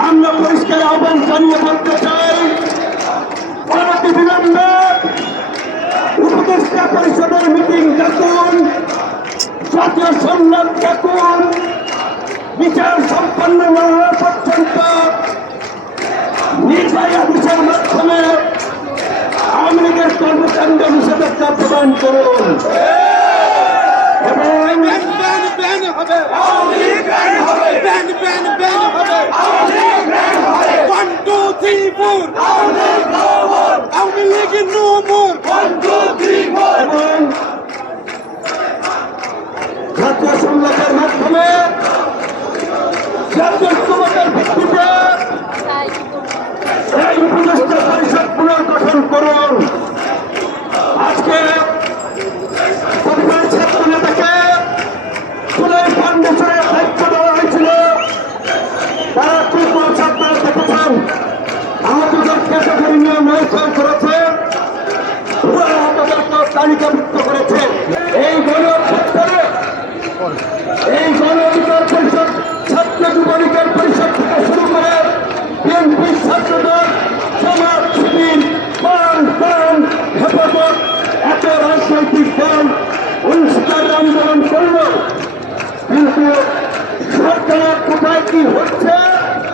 আমরা পরিষ্কার আহ্বান জানিয়ে বলতে চাই, অনতিবিলম্বে উপদেষ্টা পরিষদের মিটিং ডাকুন, জাতীয় সম্মান ডাকুন, বিচার সম্পন্ন না হওয়া পর্যন্ত নির্বাহী আদেশের মাধ্যমে আওয়ামী লীগের কর্মকাণ্ড নিষেধাজ্ঞা প্রদান করুন এবং জাতীয় সংলাপের মাধ্যমে জাতীয় ঐক্যমতের ভিত্তিতে এই উপদেষ্টা পরিষদ পুনর্গঠন করুন। আজকে পরিবার ছাত্র নেতাকে স্কুলের ফাউন্ডেশনের দায়িত্ব দেওয়া হয়েছিল, তারা খুব ছাত্র দেখেছেন আহতদের ক্যাটাগরি নিয়ে নয়ছয় করেছে, আহতদেরকে তালিকাভুক্ত করেছে। এই গণ অভ্যুত্থানে এই গণ অধিকার পরিষদ, ছাত্র যুব অধিকার পরিষদ থেকে শুরু করে বিএনপি ছাত্রদল, সমাজ শিবির, বাম হেফাজত, এত রাজনৈতিক দল পরিষ্কার আন্দোলন করল, কিন্তু সরকার কোথায় কি হচ্ছে